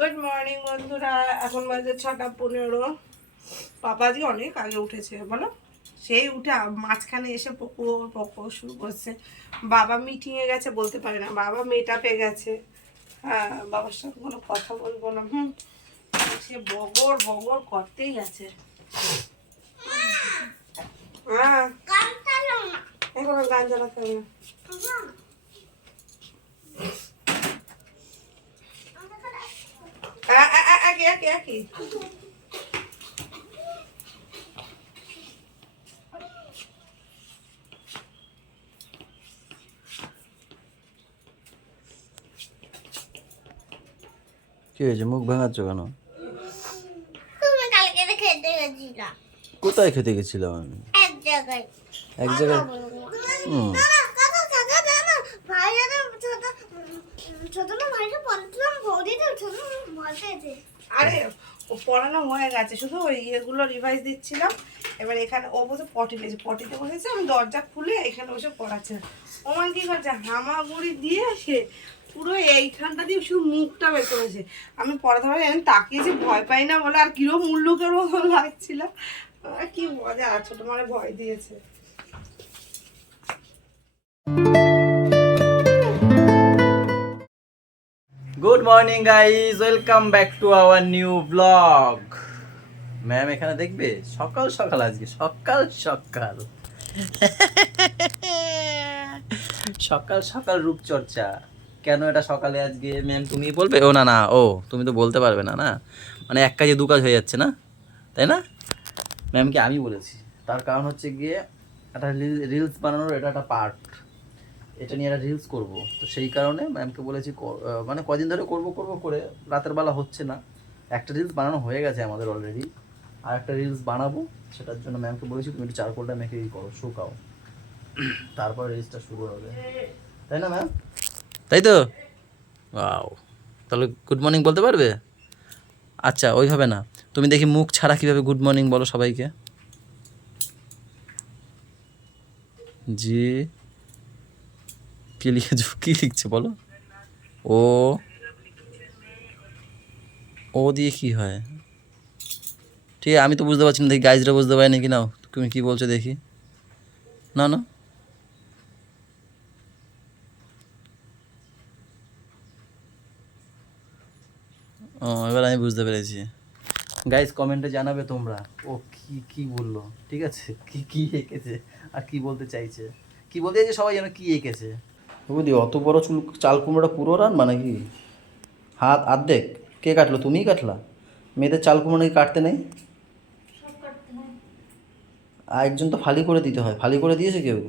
Good morning বন্ধুরা, এখন বাজে 6:15। পাপা আজকে অনেক আগে উঠেছে বলো, সেই উঠে মাঝখানে এসে পকো পকো শুরু করছে। বাবা মিটিংয়ে গেছে, বলতে পারে না, বাবা মেটআপে গেছে। হ্যাঁ, বাবার সাথে কোনো কথা বলবো না। সে বগর বগর করতেই আছে। হ্যাঁ, এখন গান চালাতে হবে না। একই কি হয়েছে, মুখ ভাঙাচ্ছ কেন? তুমি কালকে খেতে গেছিলা? কোথায় খেতে গেছিলাম আমি? এক জায়গায়। এক জায়গায়? হুম, না না কাকা কাকা না ভাইয়ারে ছোট ছোট না ভাইকে বলছিলাম বৌদিটা ছোট ভয় পেয়েছে। আরে ও পড়ানো হয়ে গেছে, শুধু ওই ইয়েগুলো রিভাইজ দিচ্ছিলাম। এবার এখানে ও বসে পটি লেগেছে, পটিতে বসেছে, আমি দরজা খুলে এখানে বসে পড়াচ্ছে। ওমান কি করছে, হামাগুড়ি দিয়ে সে পুরো এইখানটা দিয়ে শুধু মুখটা বের করেছে। আমি পড়াতে পারি, আমি তাকিয়েছি, ভয় পাই না বলে, আর কিরম মুল্লুকের মতন লাগছিল। কি মজা, ছোট মানে ভয় দিয়েছে। Good morning guys, welcome back to our new blog. Ma'am এখানে দেখবে সকাল সকাল, আজকে সকাল সকাল সকাল সকাল রূপচর্চা। কেন এটা সকালে আজকে ম্যাম তুমি বলবে? ও না না, ও তুমি তো বলতে পারবে না, না মানে এক কাজে দু কাজ হয়ে যাচ্ছে না, তাই না? ম্যামকে আমি বলেছি, তার কারণ হচ্ছে গিয়ে একটা রিলস বানানোর এটা একটা পার্ট, এটা নিয়ে একটা রিলস করবো, তো সেই কারণে ম্যামকে বলেছি মানে কদিন ধরে করব করে রাতের বেলা হচ্ছে না। একটা রিলস বানানো হয়ে গেছে আমাদের অলরেডি, আর একটা রিলস বানাবো, সেটার জন্য ম্যামকে বলেছি তুমি একটু চারকোলটা মেখে করো, শুকাও, তারপর রিলসটা শুরু হবে, তাই না ম্যাম? তাই তো, ওয়াও। তাহলে গুড মর্নিং বলতে পারবে? আচ্ছা, ওইভাবে না, তুমি দেখি মুখ ছাড়া কীভাবে গুড মর্নিং বলো সবাইকে। জি, কি লিখেছো, কি লিখছে বলো? ও, ও দিয়ে কি হয়? ঠিক আছে, আমি তো বুঝতে পারছি না, দেখি গাইজরা বুঝতে পারি নাকি। নাও, তুমি কি বলছো দেখি। না না, ও এবার আমি বুঝতে পেরেছি। গাইজ কমেন্টে জানাবে তোমরা ও কি কি বললো, ঠিক আছে? কি কি এঁকেছে আর কি বলতে চাইছে, কি বলতে চাইছে সবাই যেন কি এঁকেছে। বুঝলি, অত বড় চুল চাল কুমড়োটা পুরো রান মানে কি? হাত অর্ধেক কে কাটলো? তুমিই কাটলা? মেয়েদের চাল কুমড়ো নাকি কাটতে নেই, আর একজন তো ফালি করে দিতে হয়। ফালি করে দিয়েছে কেউ?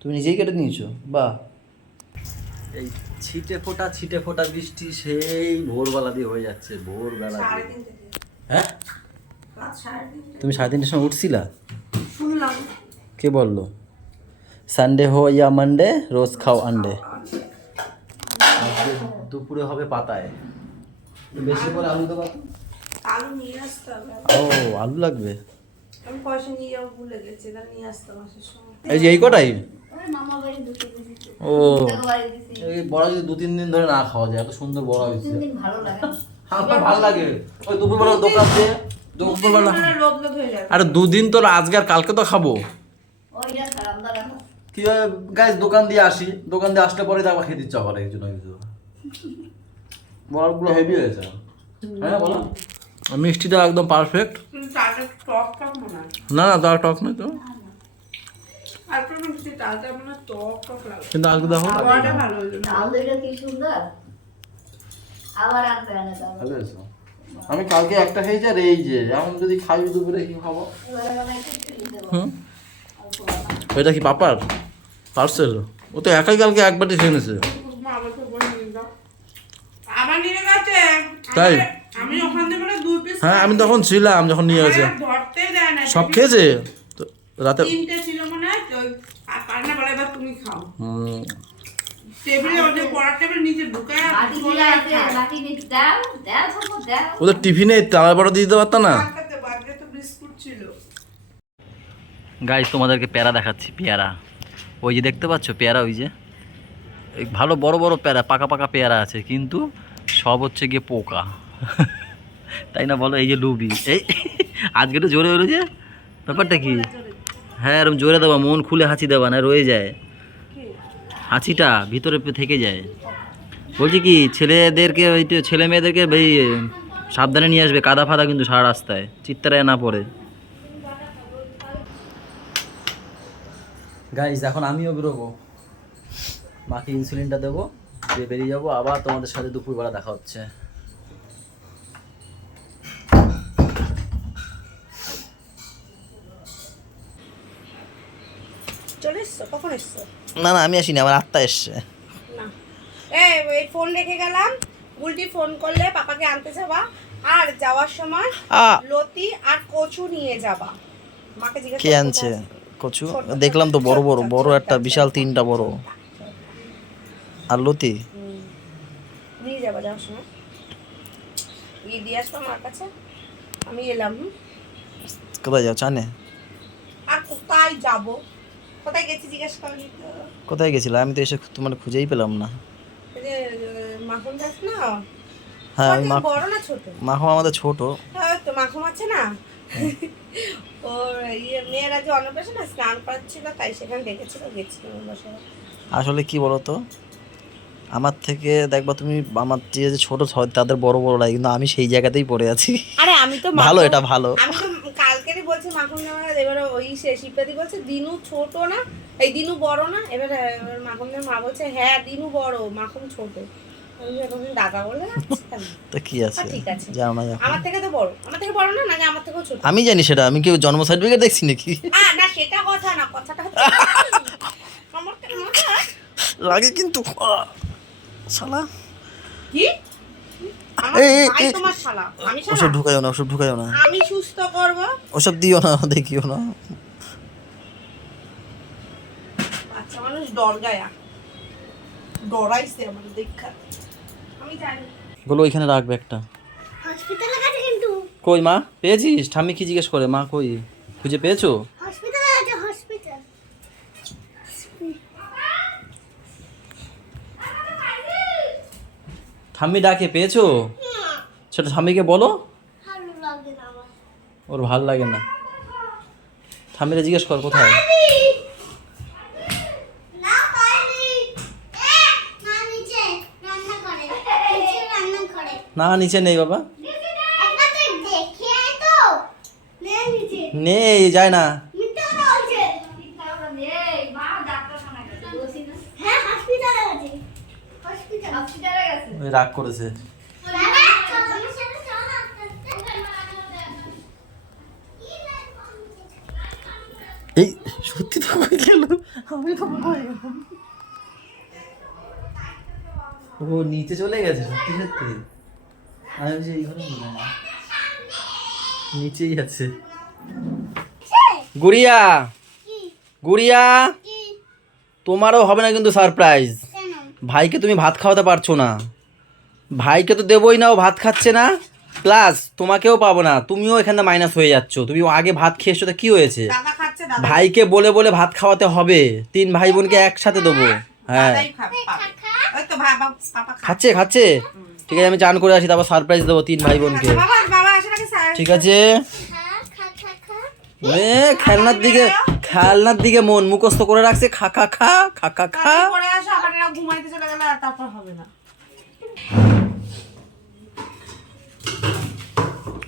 তুমি নিজেই কেটে নিয়েছো, বাহ। এই ছিটে ফোঁটা বৃষ্টি সেই ভোরবেলা দিয়ে হয়ে যাচ্ছে, ভোরবেলা দিয়ে। হ্যাঁ, তুমি 3:30টার সময় উঠছিলা? শুনলাম। কে বললো? সানডে হো ইয়া মানডে, রোজ খাও আন্ডে। আজকে দুপুরে হবে পাতায়, বেশি করে আলু দেবো। আলু নিয়ে আসতে হবে। ও, আলু লাগবে? আমি পয়সা নিয়ে যাবো, ভুলে গেছি, এটা নিয়ে আসতে মাসের সময়। এই যে এই কটাই? মামা বাড়ি দুটো দিয়েছি। ও, এই বড়া যদি 2-3 দিন ধরে না খাওয়া যায়, এত সুন্দর বড়া হয়েছে। দিন ভালো লাগে না। আমার ভালো লাগে ওই দুপুরবেলা দোকান দিয়ে, দুপুরবেলা। লোদ লোদ হয়ে যাবে। আরে 2 দিন তো, আজকে আর কালকে তো খাবো। ওইটা খারাপ দাঁড়া। কি হয় গাইজ, দোকান দিয়ে আসি, দোকান দিয়ে আসলে পরে তারপর খেতে ইচ্ছা করে কিছু না কিছু। বড়গুলো হেভি হয়েছে, হ্যাঁ বলো। মিষ্টিটা একদম পারফেক্ট। কিন্তু চালটা টক টক মনে হয়। না না, তার টক নয় তো, আর একটু মিষ্টি, চালটা মনে হয় টক টক লাগে। কিন্তু আজকে দেখো খাওয়াটা ভালো হয়েছে। চাল দুটো কি সুন্দর। আবার আনবে না চাল। ভালো হয়েছে। আমি কালকে একটা খেয়েছি, আর এই যে এখন যদি খাই দুপুরে কি খাবো? এবারে মানে একটু দেবো। হুম, ওইটা কি পাপার পার্সেল? ও তো একাই কালকে একবারই খেয়ে নিয়েছে। মা আবার তো বলে নিয়ে যাও। আবার নিয়ে গেছে। তাই? আমি ওখান থেকে মানে 2 পিস। হ্যাঁ, আমি তখন ছিলাম যখন নিয়ে গেছে। ধরতেই দেয় না। সব খেয়েছে তো রাতে। 3টে ছিল মনে হয়, তো আর পান্না বলে এবার তুমি খাও। হুম, টেবিলে ওদের পড়ার টেবিল নিচে ঢুকায় বাটি দিয়ে আছে, বাটি নিয়ে দাও, দাও সব দাও। ওদের টিফিনে তাওয়ার বড় দিয়ে দিতে পারতাম না? বাড়িতে তো বিস্কুট ছিল। গাইস, তোমাদেরকে পেয়ারা দেখাচ্ছি, পেয়ারা। ওই যে দেখতে পাচ্ছ পেয়ারা, ওই যে এই ভালো বড় বড় পেয়ারা, পাকা পাকা পেয়ারা আছে, কিন্তু সব হচ্ছে গিয়ে পোকা, তাই না বলো? এই যে লুবি, এই আজকে তো জোরে হলো যে, ব্যাপারটা কি? হ্যাঁ এরকম জোরে দেওয়া, মন খুলে হাঁচি দেওয়া না, রয়ে যায় হাঁচিটা ভিতরে থেকে যায়। বলছি কি ছেলেদেরকে ওই ছেলে মেয়েদেরকে ভাই সাবধানে নিয়ে আসবে, কাদা ফাদা কিন্তু সারা রাস্তায়, চিত্তারায় না পড়ে। গাইজ এখন আমিও বেরোবো, মাকে ইনসুলিনটা দেবো, দিয়ে বেরিয়ে যাবো। আবার তোমাদের সাথে দুপুরবেলা দেখা হচ্ছে। চলে এসছো? কখন এসছো? না না আমি আসিনি, আমার আত্মা এসছে। না এই ফোন রেখে গেলাম, উল্টি ফোন করলে পাপাকে আনতে যাবা, আর যাওয়ার সময় লতি আর কচু নিয়ে যাবা। মাকে জিজ্ঞাসা কে আনছে কচু? দেখলাম তো বড় বড় বড় একটা বিশাল 3টা বড়, আর লতি নিয়ে যাবা যাওয়ার সময়, গিয়ে দিয়ে আসবো আমার কাছে। আমি এলাম। কোথায় যাও চানে? আর কোথায় যাব, কোথায় গেছি জিজ্ঞেস করলি তো? কোথায় গেছিলে? আমি তো এসে তোমার খুঁজেই পেলাম না। এই যে মাখন গাছ না, হ্যাঁ আমি বড় না ছোট? মাখো আমাদের ছোট। হ্যাঁ তো মাখন আছে না, ওর মেয়েরা যে অন্নপ্রাশনে স্নান করাচ্ছিল, তাই সেখানে দেখেছিল, গেছিল বসে। আসলে কি বলতো, আমার থেকে দেখবা তুমি, আমার যে যে ছোট তাদের বড় বড় লাগে, কিন্তু আমি সেই জায়গাতেই পড়ে আছি। আরে আমি তো ভালো, এটা ভালো। আমি তো কালকেরই বলছি মাখন নেওয়া, এবারে ওই শিল্পাদি বলছে দিনু ছোট না, এই দিনু বড় না, এবার মাখনের মা বলছে হ্যাঁ দিনু বড় মাখন ছোট। আমি এতদিন দাদা বলে তো কি আছে, ঠিক আছে, যাও না যাও। আমার থেকে তো বড়, আমার থেকে বড় না, নাকি আমার থেকেও ছোট? আমি জানি সেটা, আমি কি জন্ম সার্টিফিকেট দেখছি নাকি? না সেটা কথা না, কথাটা হচ্ছে আমার লাগে কিন্তু শালা। কি ভাই তোমার শালা, আমি শালা? ওসব ঢুকাইও না, ওসব ঢুকাইও না, আমি সুস্থ করব, ওসব দিও না, দেখিও না। বাচ্চা মানুষ ডর গায়া, ডরাইছে আমার দেখা। আমি জানি বলো ওইখানে রাখবে একটা। হসপিটালে গেছে কিন্তু, কই মা পেয়েছিস? ঠাম্মি কি জিজ্ঞেস করে, মা কই, খুঁজে পেয়েছো? হসপিটালে গেছে, হসপিটাল। ঠাম্মি ডাকে, পেয়েছো? সেটা ঠাম্মিকে বলো। ভালো লাগে না আমার। ওর ভাল লাগে না, ঠাম্মিরে জিজ্ঞেস কর কোথায়। না পাইনি, না নিচে রান্না করে, নিচে রান্না করে। না নিচে নেই বাবা, একবার তুই দেখে আয় তো, নে নিচে। নেই, যায় না। মিথ্যা কথা বলছে। হ্যাঁ হসপিটালে গেছে, হসপিটালে গেছে। ওই রাগ করেছে। বাবা আমার সাথে চল আস্তে আস্তে। এই সত্যি তো কই গেল, আমি তো কই গেলাম। ও নিচে চলে গেছে, সত্যি সত্যি। আমি যে এই ঘরে মনে হয় নিচেই আছে। গুড়িয়া, গুড়িয়া, কি তোমারও হবে না কিন্তু সারপ্রাইজ। কেন? ভাইকে তুমি ভাত খাওয়াতে পারছো না, ভাইকে তো দেবই না, ও ভাত খাচ্ছে না, প্লাস তোমাকেও পাবো না, তুমিও এখানে মাইনাস হয়ে যাচ্ছ। তুমি আগে ভাত খেয়েছো, তো কি হয়েছে? দাদা খাচ্ছে, দাদা ভাইকে বলে বলে ভাত খাওয়াতে হবে, 3 ভাই বোনকে একসাথে দেবো। হ্যাঁ দাদাই খাবে, ওই তো বাবা পাপা খাচ্ছে খাচ্ছে, ঠিক আছে আমি চান করে আসি, তারপর সারপ্রাইজ দেবো 3 ভাই বোনকে। বাবা বাবা আসলে কি স্যার ঠিক আছে? খা খা খা খা। খেলনার দিকে মন মুখস্থ করে রাখছে, খা খা খা খা খা খা। পরে আসো, আবার এরা ঘুমাইতে চলে গেলে আর তারপর হবে না।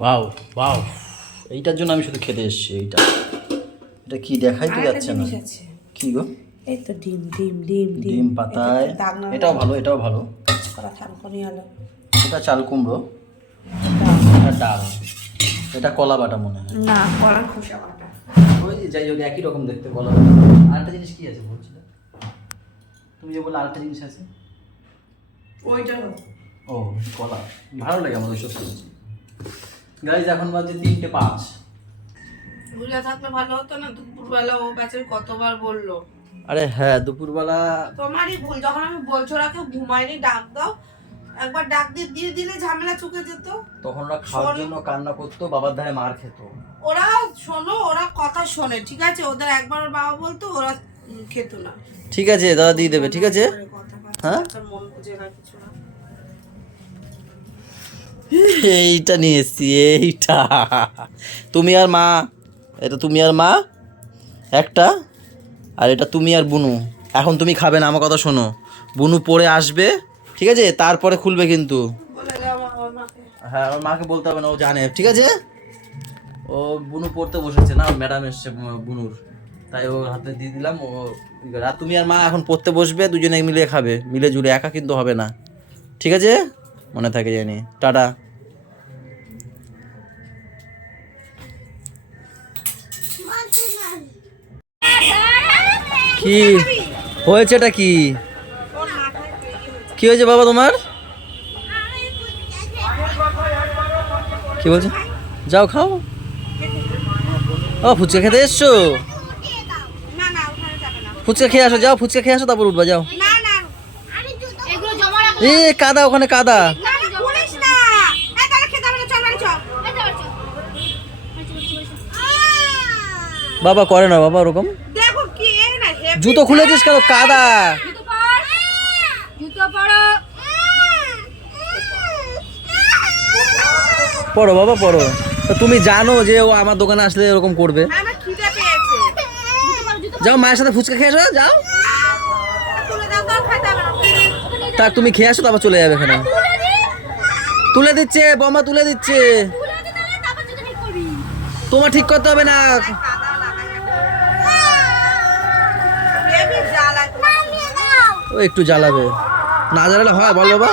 ওয়াও ওয়াও, এইটার জন্য আমি শুধু খেতে এসেছি। এইটা এটা কি দেখাই তো যাচ্ছে না, কি গো? এই তো ডিম ডিম ডিম ডিম পাতায়, এটাও ভালো, এটাও ভালো। করা থানকনি আলো, এটা চাল কুমড়ো, এটা ডাল, এটা কলা বাটা মনে হয়। না কলার খোসা বাটা। ওই যাই হোক একই রকম দেখতে কলা বাটা। আরেকটা জিনিস কি আছে বলছিলে তুমি, যে বললে আরেকটা জিনিস আছে? ওইটা ও কলা, ভালো লাগে আমার ওইসব সবজি। গাইজ এখন বাজে 3:05। গুলিয়া থাকলে ভালো হতো না, দুপুরবেলা ও ব্যাচের কতবার বললো। আরে হ্যাঁ দুপুরবেলা তোমারই ভুল, যখন আমি বলছো ওরা কেউ ঘুমায়নি ডাক দাও, একবার ডাক দিয়ে দিলে ঝামেলা চুকে যেত। তখন ওরা খাওয়ার জন্য কান্না করতো, বাবার ধারে মার খেত। ওরা শোনো, ওরা কথা শোনে, ঠিক আছে? ওদের একবার ওর বাবা বলতো, ওরা খেত না। ঠিক আছে দাদা দিয়ে দেবে, ঠিক আছে? কথা হ্যাঁ মন বুঝে না কিছু না। এইটা নিয়ে এসছি, এইটা তুমি আর মা, এটা তুমি আর মা একটা, আর এটা তুমি আর বুনু। এখন তুমি খাবে না, আমার কথা শোনো, বুনু পড়ে আসবে, ঠিক আছে, তারপরে খুলবে কিন্তু। বলে দাও আমার মাকে। হ্যাঁ, আমার মাকে বলতে হবে না, ও জানে, ঠিক আছে। ও বুনু পড়তে বসেছে না, ম্যাডাম এসছে বুনুর, তাই ও হাতে দিয়ে দিলাম। ও আর তুমি আর মা এখন পড়তে বসবে, দুজনে মিলে খাবে, মিলে জুলে, একা কিন্তু হবে না, ঠিক আছে, মনে থাকে জানি। টাটা। কি হয়েছে, এটা কি ওর মাথায় হয়েছে। কি হয়েছে বাবা তোমার? কি বলছে? যাও খাও। ও ফুচকা খেতে এসছো? না না ওখানে যাবে না। ফুচকা খেয়ে আসো, যাও ফুচকা খেয়ে আসো, তারপর উঠবা, যাও। না না এগুলো জমা রাখো। এ কাদা, ওখানে কাদা। না না খুলিস না। এই তাহলে খেতে হবে না, চল বাড়ি চল। বাবা করে না বাবা ওরকম। দেখো কি এই না হেভি। জুতো খুলেছিস কেন? কাদা। জুতো পরো। পড়ো বাবা পড়ো। তো তুমি জানো যে ও আমার দোকানে আসলে এরকম করবে। আমার খিদে পেয়েছে। যাও মায়ের সাথে ফুচকা খেয়ে আসো, যাও। তুলে দাও তো খেতে হবে না। তা তুমি খেয়ে আসো, তারপর চলে যাবে এখানে। তুলে দিচ্ছে বৌমা, তুলে দিচ্ছে। তোমার ঠিক করতে হবে না। কাদা লাগাই বেবি জ্বালা ও একটু জ্বালাবে, না জ্বালালে হয়? বল বাবা,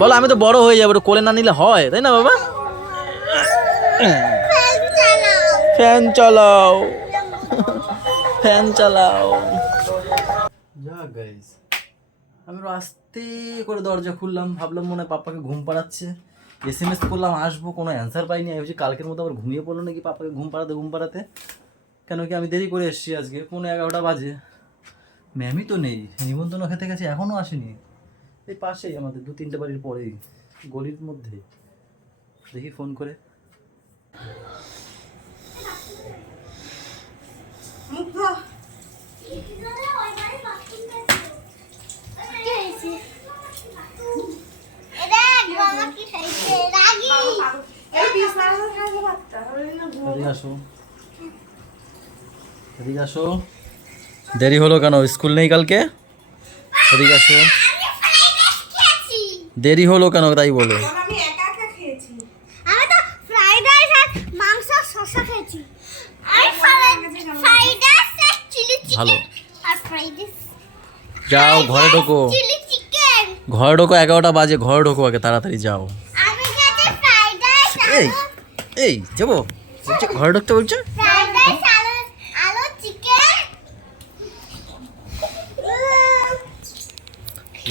বলো আমি তো বড় হয়ে যাবো, কোলে না নিলে হয়, তাই না বাবা? ফ্যান চালাও, ফ্যান চালাও। যা গাইস, আমি আস্তে করে দরজা খুললাম, ভাবলাম মনে হয় পাপ্পাকে ঘুম পাড়াচ্ছে। SMS করলাম আসবো, কোনো অ্যান্সার পাইনি। আমি ভাবছি কালকের মতো আবার ঘুমিয়ে পড়লো নাকি পাপ্পাকে ঘুম পাড়াতে। কেন কি আমি দেরি করে এসেছি আজকে, 11:15 বাজে। ম্যামই তো নেই, নিমন্ত্রণ খেতে গেছে, এখনও আসেনি। এই পাশেই আমাদের 2-3টে বাড়ির পরেই, গলির মধ্যে। দেখি ফোন করে। মুখ ধো। এই বিছানায় থাকতে পারতা। এদিকে আসো, এদিকে আসো। দেরি হলো কেন? স্কুল নেই কালকে? এদিকে আসো। দেরি হলো কেন তাই বলো। আমি একা একা খেয়েছি। আমি তো ফ্রাইড রাইস আর মাংস শসা খেয়েছি। আর ফ্রাইড রাইস আর চিলি ভালো। চিকেন আর ফ্রাইড রাইস। যাও ঘরে ঢোকো, চিলি চিকেন। ঘরে ঢোকো, 11টা বাজে, ঘরে ঢোকো আগে, তাড়াতাড়ি যাও। আমি খেয়েছি ফ্রাইড রাইস এই এই যাবো বলছে, ঘরে ঢুকতে বলছে। ফ্রাইড রাইস আলু চিকেন।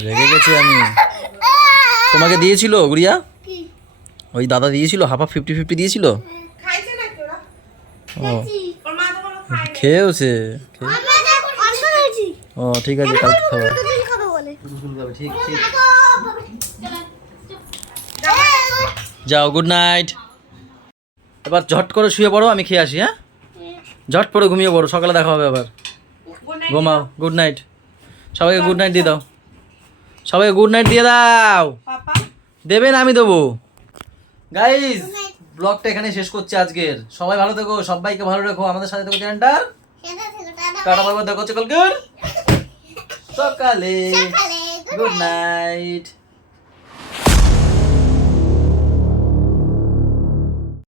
রেগে গেছি আমি। তোমাকে দিয়েছিল গুড়িয়া? কি ওই দাদা দিয়েছিল, হাফ 50-50 দিয়েছিল। খাইছে নাকি ওরা? ও ওর মা তো কোনো খায়নি। খেয়েওছে। আমরা অন্য খেয়েছি। ও ঠিক আছে, কালকে খাবো। দুদিন খাবো বলে। স্কুল যাবে, ঠিক ঠিক। যাও, গুড নাইট। এবার ঝট করে শুয়ে পড়ো, আমি খেয়ে আসি। হ্যাঁ, ঝট করে ঘুমিয়ে পড়ো, সকালে দেখা হবে আবার। Good night. ঘুমাও, গুড নাইট। সবাইকে গুড নাইট দিয়ে দাও, সবাইকে গুড নাইট দিয়ে দাও। পাপা দেবেন, আমি দেবো। গাইস, ব্লগটা এখানে শেষ করছি আজকের। সবাই ভালো থেকো, সবাইকে ভালো রেখো, আমাদের সাথে থেকো চ্যানেলটার। টাটা বাই বাই, দেখা হচ্ছে কালকে সকালে। সকালে। Good night.